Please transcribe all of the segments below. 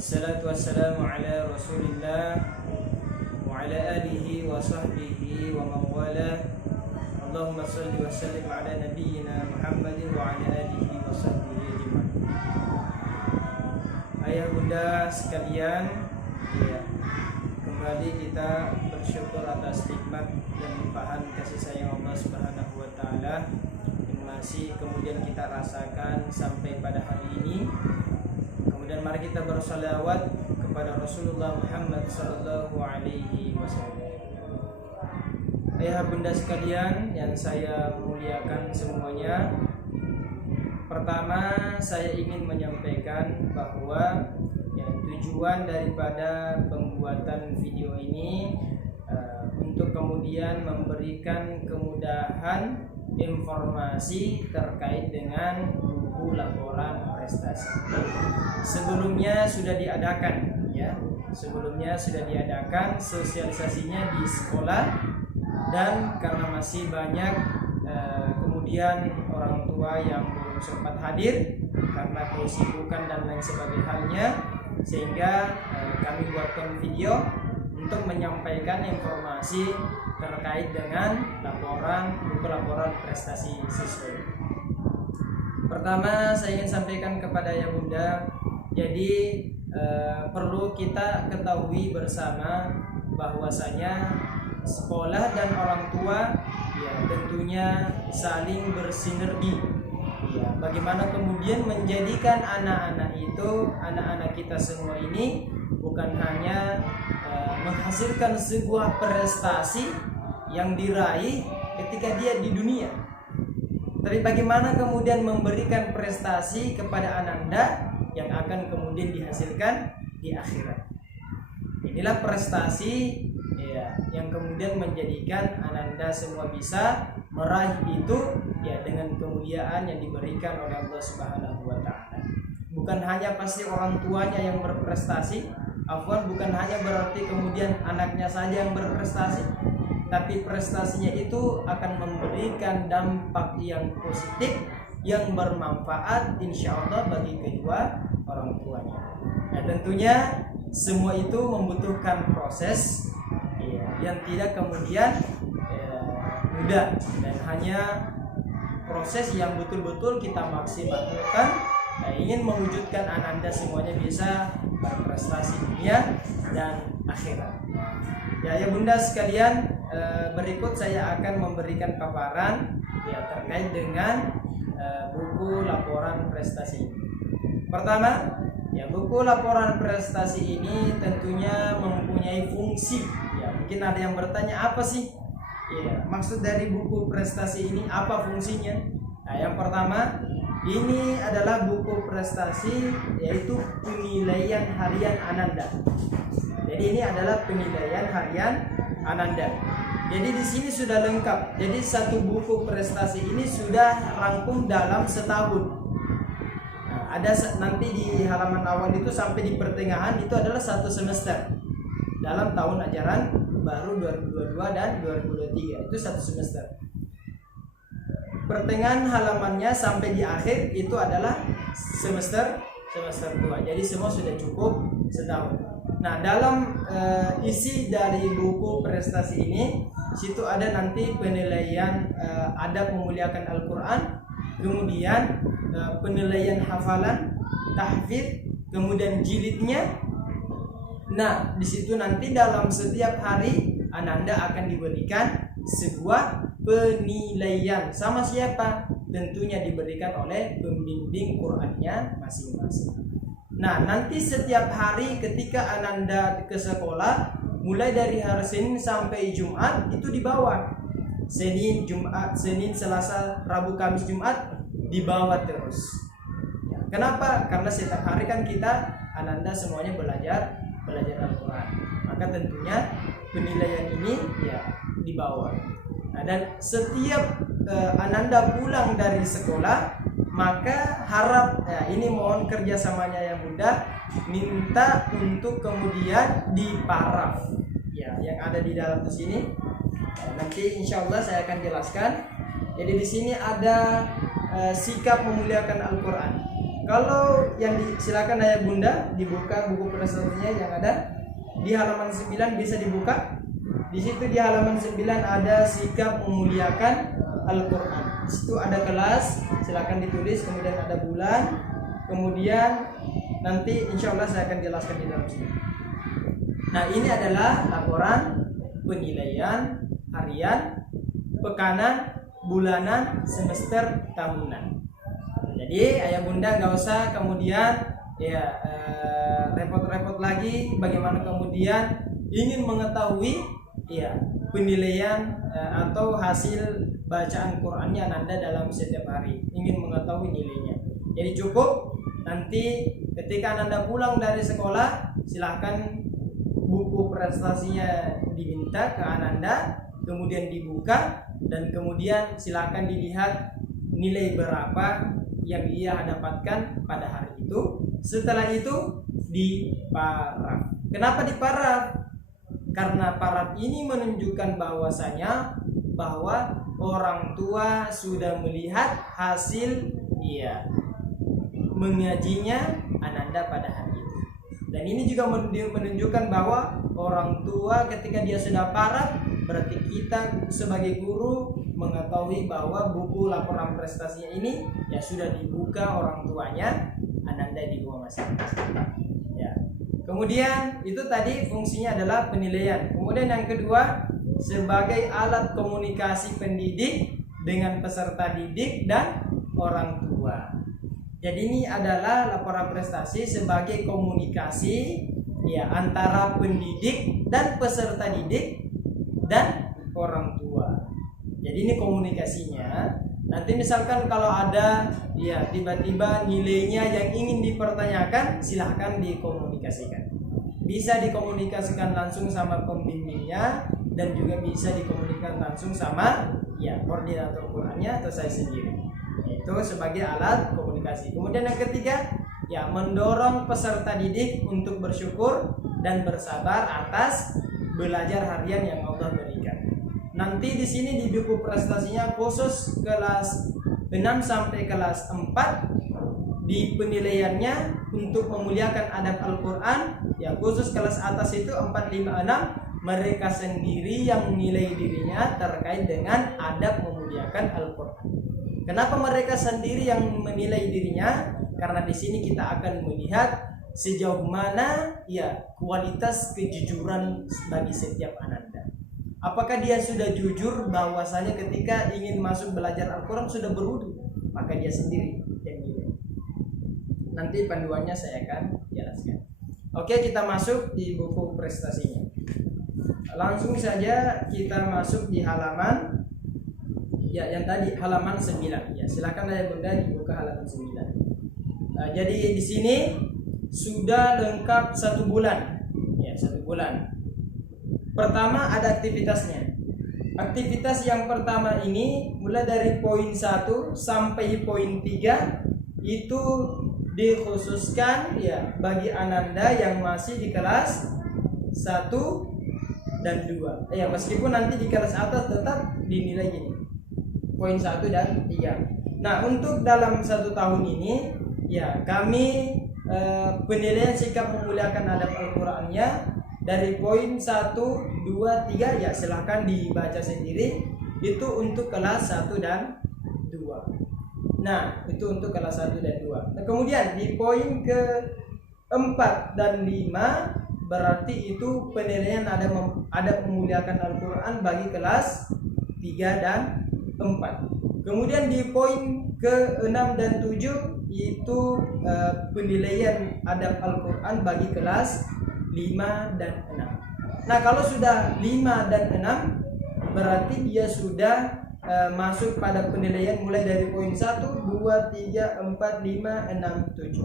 Assalatu wassalamu ala rasulillah wa ala alihi wa sahbihi wa mawala. Allahumma salli wa sallim ala nabiyyina Muhammadin wa ala alihi wa sahbihi ajma'in. Ayah bunda sekalian, ya, kembali kita bersyukur atas nikmat dan limpahan kasih sayang Allah Subhanahu wa taala yang masih kemudian kita rasakan sampai pada hari ini. Dan mari kita bersalawat kepada Rasulullah Muhammad sallallahu alaihi wasallam. Ayah bunda sekalian yang saya muliakan semuanya, pertama saya ingin menyampaikan bahwa tujuan daripada pembuatan video ini untuk kemudian memberikan kemudahan informasi terkait dengan buku laporan prestasi. Sebelumnya sudah diadakan sosialisasinya di sekolah, dan karena masih banyak kemudian orang tua yang belum sempat hadir karena kesibukan dan lain sebagainya, sehingga kami buatkan video untuk menyampaikan informasi terkait dengan buku laporan prestasi siswa. Pertama saya ingin sampaikan kepada ya bunda, jadi perlu kita ketahui bersama bahwasanya sekolah dan orang tua ya tentunya saling bersinergi. Ya, bagaimana kemudian menjadikan anak-anak kita semua ini bukan hanya menghasilkan sebuah prestasi yang diraih ketika dia di dunia, tapi bagaimana kemudian memberikan prestasi kepada ananda yang akan kemudian dihasilkan di akhirat. Inilah prestasi ya, yang kemudian menjadikan ananda semua bisa meraih itu ya dengan kemuliaan yang diberikan oleh Allah Subhanahu wa taala. Bukan hanya pasti orang tuanya yang berprestasi, bukan hanya berarti kemudian anaknya saja yang berprestasi, tapi prestasinya itu akan memberikan dampak yang positif yang bermanfaat insya Allah bagi kedua orang tuanya. Nah tentunya semua itu membutuhkan proses ya, yang tidak kemudian mudah, dan hanya proses yang betul-betul kita maksimalkan. Ingin mewujudkan ananda semuanya bisa berprestasi dunia dan akhirat. Ya bunda sekalian, berikut saya akan memberikan paparan ya terkait dengan buku laporan prestasi. Pertama, ya buku laporan prestasi ini tentunya mempunyai fungsi. Ya mungkin ada yang bertanya apa sih? Ya maksud dari buku prestasi ini, apa fungsinya? Nah yang pertama, ini adalah buku prestasi, yaitu penilaian harian ananda. Jadi ini adalah penilaian harian ananda. Jadi di sini sudah lengkap. Jadi satu buku prestasi ini sudah rangkum dalam setahun. Nah, ada nanti di halaman awal itu sampai di pertengahan itu adalah satu semester dalam tahun ajaran baru 2022 dan 2023 itu satu semester. Pertengahan halamannya sampai di akhir itu adalah semester 2. Jadi semua sudah cukup setahun. Nah, dalam isi dari buku prestasi ini, situ ada nanti penilaian adab memuliakan Al-Qur'an, kemudian penilaian hafalan, tahfidz, kemudian jilidnya. Nah, di situ nanti dalam setiap hari ananda akan diberikan sebuah penilaian. Sama siapa? Tentunya diberikan oleh pembimbing Qur'annya masing-masing. Nah, nanti setiap hari ketika ananda ke sekolah, mulai dari hari Senin sampai Jumat itu dibawa. Senin, Jumat, Senin, Selasa, Rabu, Kamis, Jumat dibawa terus. Ya, kenapa? Karena setiap hari kan kita ananda semuanya belajar Al-Quran. Maka tentunya penilaian ini ya dibawa. Nah, dan setiap ananda pulang dari sekolah, maka harap ya, ini mohon kerjasamanya ya bunda, minta untuk kemudian diparaf ya yang ada di dalam sini. Nanti insya Allah saya akan jelaskan. Jadi di sini ada sikap memuliakan Al-Quran. Kalau yang silakan ayah bunda dibuka buku prestasinya yang ada di halaman 9, bisa dibuka. Di situ di halaman 9 ada sikap memuliakan Al-Quran. Di situ ada kelas, silakan ditulis, kemudian ada bulan, kemudian nanti insya Allah saya akan jelaskan di dalam sini. Nah, ini adalah laporan penilaian harian, pekanan, bulanan, semester, tahunan. Jadi ayah bunda nggak usah kemudian ya repot-repot lagi bagaimana kemudian ingin mengetahui ya penilaian atau hasil bacaan Qur'annya Anda dalam setiap hari, ingin mengetahui nilainya. Jadi cukup nanti ketika Anda pulang dari sekolah, silahkan buku prestasinya diminta ke Anda, kemudian dibuka dan kemudian silahkan dilihat nilai berapa yang ia dapatkan pada hari itu. Setelah itu diparaf. Kenapa diparaf? Karena paraf ini menunjukkan bahwasanya bahwa orang tua sudah melihat hasil mengajinya Ananda pada hari itu. Dan ini juga menunjukkan bahwa orang tua ketika dia sudah paraf, berarti kita sebagai guru mengetahui bahwa buku laporan prestasinya ini ya sudah dibuka orang tuanya Ananda di rumah masing-masing. Ya. Kemudian itu tadi fungsinya adalah penilaian. Kemudian yang kedua, sebagai alat komunikasi pendidik dengan peserta didik dan orang tua. Jadi ini adalah laporan prestasi sebagai komunikasi ya antara pendidik dan peserta didik dan orang tua. Jadi ini komunikasinya. Nanti misalkan kalau ada ya tiba-tiba nilainya yang ingin dipertanyakan, silahkan dikomunikasikan. Bisa dikomunikasikan langsung sama pembimbingnya dan juga bisa dikomunikasikan langsung sama ya koordinator Qur'annya atau saya sendiri. Itu sebagai alat komunikasi. Kemudian yang ketiga, ya mendorong peserta didik untuk bersyukur dan bersabar atas belajar harian yang Allah berikan. Nanti di sini di buku prestasinya khusus kelas 6 sampai kelas 4 di penilaiannya untuk memuliakan adab Al-Quran, ya khusus kelas atas itu 4, 5, 6 mereka sendiri yang menilai dirinya terkait dengan adab memuliakan Al-Quran. Kenapa mereka sendiri yang menilai dirinya? Karena di sini kita akan melihat sejauh mana ya kualitas kejujuran bagi setiap Ananda. Apakah dia sudah jujur bahwasanya ketika ingin masuk belajar Al-Quran sudah berwudu? Maka dia sendiri yang nilai. Nanti panduannya saya akan jelaskan. Oke, kita masuk di buku prestasinya. Langsung saja kita masuk di halaman ya yang tadi halaman 9. Ya, silakan ayah bunda dibuka halaman 9. Jadi di sini sudah lengkap 1 bulan. Ya, 1 bulan. Pertama ada aktivitasnya. Aktivitas yang pertama ini mulai dari poin 1 sampai poin 3 itu dikhususkan ya bagi Ananda yang masih di kelas 1 dan 2. Ya, meskipun nanti di kelas atas tetap dinilai gini. Poin 1 dan 3. Nah, untuk dalam 1 tahun ini ya kami penilaian sikap memuliakan adab Al-Qur'annya dari poin 1, 2, 3 ya silahkan dibaca sendiri. Itu untuk kelas 1 dan 2. Nah, itu untuk kelas 1 dan 2. Nah, kemudian di poin ke-4 dan 5 berarti itu penilaian adab memuliakan Al-Quran bagi kelas 3 dan 4. Kemudian di poin ke-6 dan 7 itu penilaian adab Al-Quran bagi kelas 5 dan 6. Nah, kalau sudah 5 dan 6 berarti dia sudah masuk pada penilaian mulai dari poin 1, 2, 3, 4, 5, 6, 7.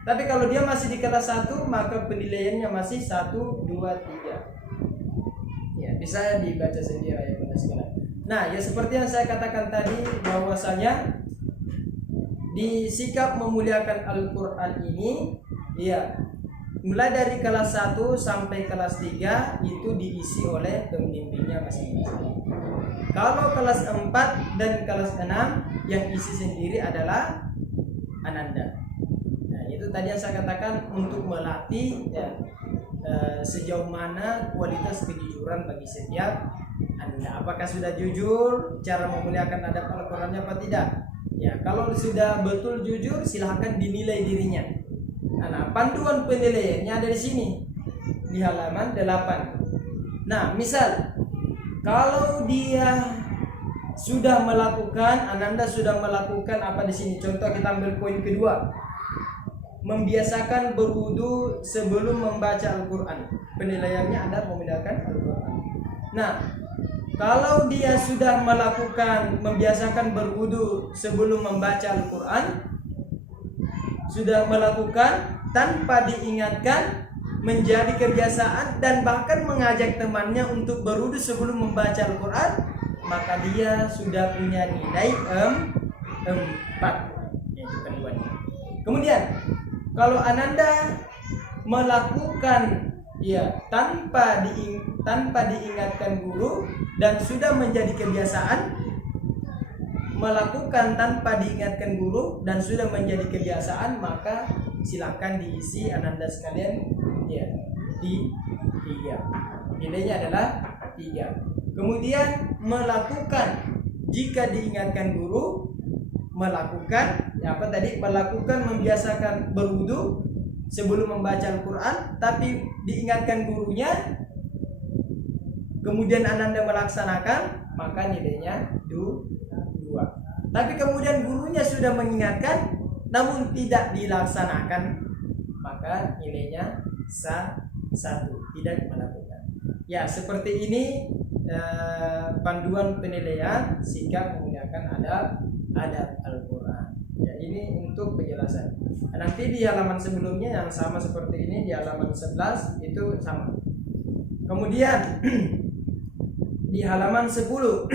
Tapi kalau dia masih di kelas 1 maka penilaiannya masih 1, 2, 3. Ya, bisa dibaca sendiri ya Bunda sekalian. Nah, ya seperti yang saya katakan tadi bahwasanya di sikap memuliakan Al-Quran ini ya mulai dari kelas 1 sampai kelas 3 itu diisi oleh pembimbingnya masing-masing. Kalau kelas 4 dan kelas 6 yang isi sendiri adalah Ananda. tadi yang saya katakan untuk melatih ya, sejauh mana kualitas kejujuran bagi setiap Anda. Apakah sudah jujur cara memuliakan adab Al-Qur'annya apa tidak? Ya, kalau sudah betul jujur silahkan dinilai dirinya. Nah, panduan penilaiannya ada di sini di halaman 8. Nah, misal kalau dia sudah melakukan, Ananda sudah melakukan apa di sini? Contoh kita ambil poin kedua. Membiasakan berwudu sebelum membaca Al-Qur'an. Penilaiannya Anda memudahkan Al-Qur'an. Nah, kalau dia sudah membiasakan berwudu sebelum membaca Al-Qur'an, sudah melakukan tanpa diingatkan, menjadi kebiasaan dan bahkan mengajak temannya untuk berwudu sebelum membaca Al-Qur'an, maka dia sudah punya nilai 4. Yaitu keduanya. Kemudian kalau Ananda melakukan ya tanpa diingatkan guru dan sudah menjadi kebiasaan, melakukan tanpa diingatkan guru dan sudah menjadi kebiasaan, maka silakan diisi Ananda sekalian ya di 3. Nilainya adalah 3. Kemudian melakukan jika diingatkan guru, melakukan membiasakan berwudu sebelum membaca Al-Qur'an, tapi diingatkan gurunya, kemudian Ananda melaksanakan, maka nilainya 2. Tapi kemudian gurunya sudah mengingatkan namun tidak dilaksanakan, maka nilainya 1, tidak melakukan. Ya, seperti ini panduan penilaian sikap menggunakan adab Al-Qur'an. Ya, ini untuk penjelasan. Nanti di halaman sebelumnya yang sama seperti ini, di halaman 11 itu sama. Kemudian di halaman 10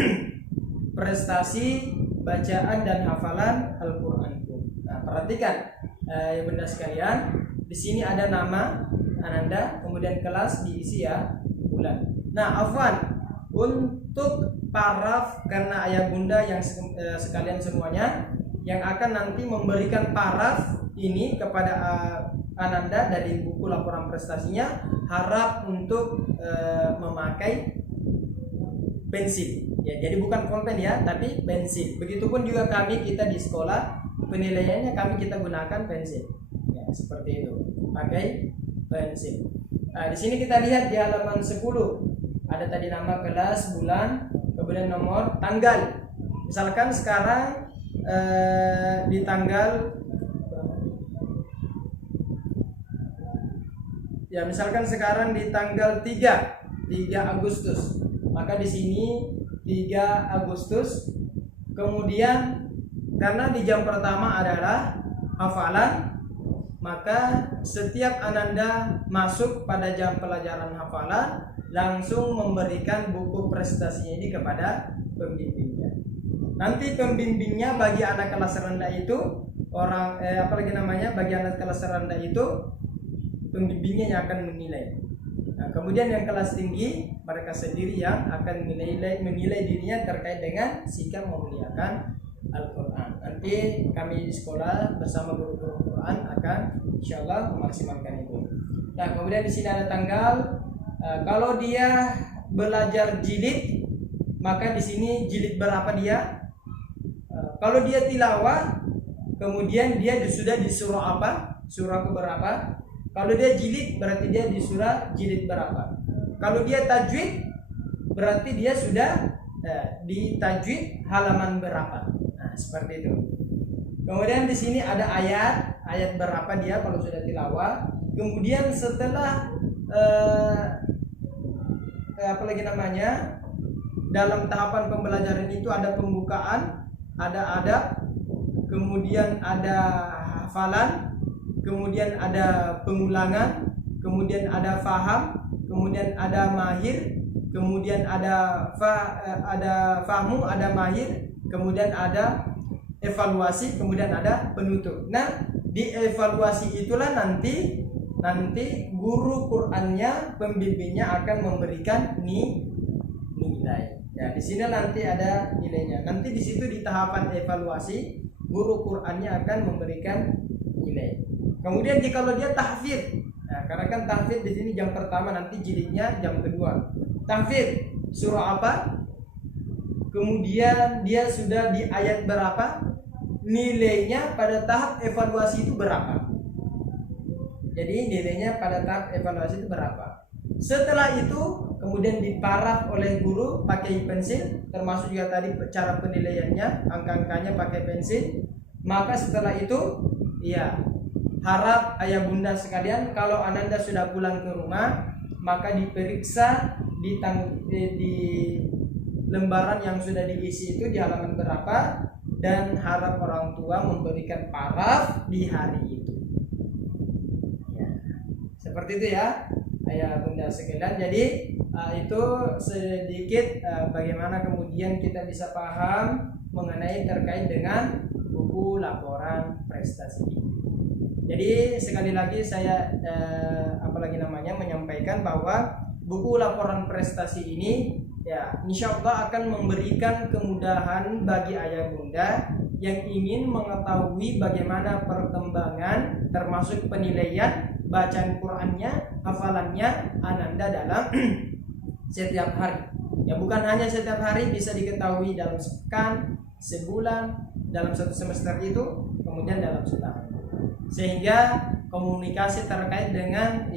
prestasi bacaan dan hafalan Al-Qur'an. Nah, perhatikan ya bunda sekalian, di sini ada nama Ananda, kemudian kelas diisi ya bulan. Nah, afwan, untuk paraf karena ayah bunda yang sekalian semuanya yang akan nanti memberikan paraf ini kepada Ananda dari buku laporan prestasinya, harap untuk memakai pensil. Ya, jadi bukan pulpen ya, tapi pensil. Begitupun juga kita di sekolah penilaiannya kita gunakan pensil. Ya, seperti itu. Pakai pensil. Nah, di sini kita lihat di halaman 10 ada tadi nama, kelas, bulan, kemudian nomor, tanggal. Misalkan sekarang di tanggal misalkan sekarang di tanggal 3 Agustus. Maka di sini 3 Agustus. Kemudian karena di jam pertama adalah hafalan, maka setiap Ananda masuk pada jam pelajaran hafalan langsung memberikan buku prestasinya ini kepada pembimbingnya. Nanti pembimbingnya bagi anak kelas rendah itu bagi anak kelas rendah itu pembimbingnya yang akan menilai. Nah, kemudian yang kelas tinggi mereka sendiri yang akan menilai dirinya terkait dengan sikap memuliakan Al-Qur'an. Nanti kami di sekolah bersama guru-guru Quran akan insyaallah memaksimalkan itu. Nah, kemudian di sini ada tanggal. Kalau dia belajar jilid, maka di sini jilid berapa dia? Kalau dia tilawah, kemudian dia sudah di surah apa? Surah keberapa? Kalau dia jilid, berarti dia di surah jilid berapa? Kalau dia tajwid, berarti dia sudah di tajwid halaman berapa? Nah, seperti itu. Kemudian di sini ada ayat berapa dia kalau sudah tilawah. Kemudian setelah dalam tahapan pembelajaran itu ada pembukaan, ada adab, kemudian ada hafalan, kemudian ada pengulangan, kemudian ada faham, kemudian ada mahir, kemudian ada fahmu, ada mahir, kemudian ada evaluasi, kemudian ada penutup. Nah, di evaluasi itulah nanti guru Qur'annya, pembimbingnya akan memberikan nilai. Ya, di sini nanti ada nilainya. Nanti di situ di tahapan evaluasi guru Qur'annya akan memberikan nilai. Kemudian kalau dia tahfidz, nah, karena kan tahfidz di sini jam pertama, nanti jilidnya jam kedua. Tahfidz surah apa? Kemudian dia sudah di ayat berapa? Nilainya pada tahap evaluasi itu berapa? Jadi nilainya pada tahap evaluasi itu berapa? Setelah itu kemudian diparaf oleh guru pakai pensil, termasuk juga tadi cara penilaiannya, angka-angkanya pakai pensil. Maka setelah itu, ya, harap ayah bunda sekalian, kalau Ananda sudah pulang ke rumah, maka diperiksa di lembaran yang sudah diisi itu di halaman berapa, dan harap orang tua memberikan paraf di hari itu. Ya, seperti itu ya, ayah bunda sekalian. Jadi itu sedikit bagaimana kemudian kita bisa paham mengenai terkait dengan buku laporan prestasi. Jadi sekali lagi saya menyampaikan bahwa buku laporan prestasi ini ya insya Allah akan memberikan kemudahan bagi ayah bunda yang ingin mengetahui bagaimana perkembangan termasuk penilaian bacaan Qur'annya, hafalannya Ananda dalam setiap hari. Ya bukan hanya setiap hari, bisa diketahui dalam sepekan, sebulan, dalam satu semester itu, kemudian dalam setahun. Sehingga komunikasi terkait dengan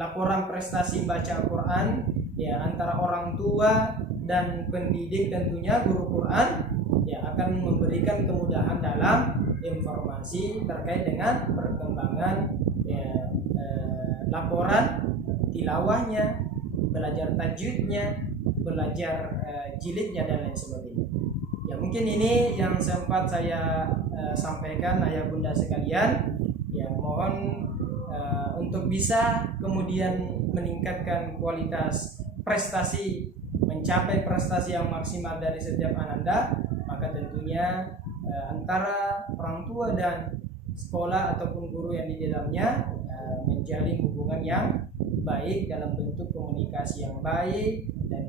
laporan prestasi baca Quran ya antara orang tua dan pendidik, tentunya guru Quran ya akan memberikan kemudahan dalam informasi terkait dengan perkembangan laporan tilawahnya, belajar tajwidnya, belajar jilidnya dan lain sebagainya. Ya mungkin ini yang sempat saya sampaikan ayah bunda sekalian. Ya mohon untuk bisa kemudian meningkatkan kualitas prestasi, mencapai prestasi yang maksimal dari setiap Ananda, maka tentunya antara orang tua dan sekolah ataupun guru yang di dalamnya menjalin hubungan yang baik dalam bentuk komunikasi yang baik, dan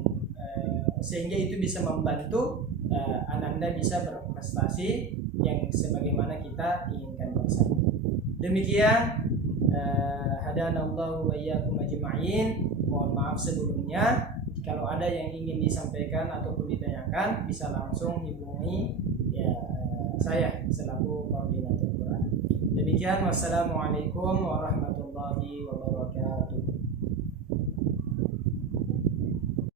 sehingga itu bisa membantu Ananda bisa berprestasi yang sebagaimana kita inginkan bersama. Demikian hadanallahu wa iyyakum ajma'in. Mohon maaf sebelumnya. Kalau ada yang ingin disampaikan ataupun ditanyakan, bisa langsung hubungi saya selaku koordinator Quran. Demikian, wassalamualaikum warahmatullahi wabarakatuh.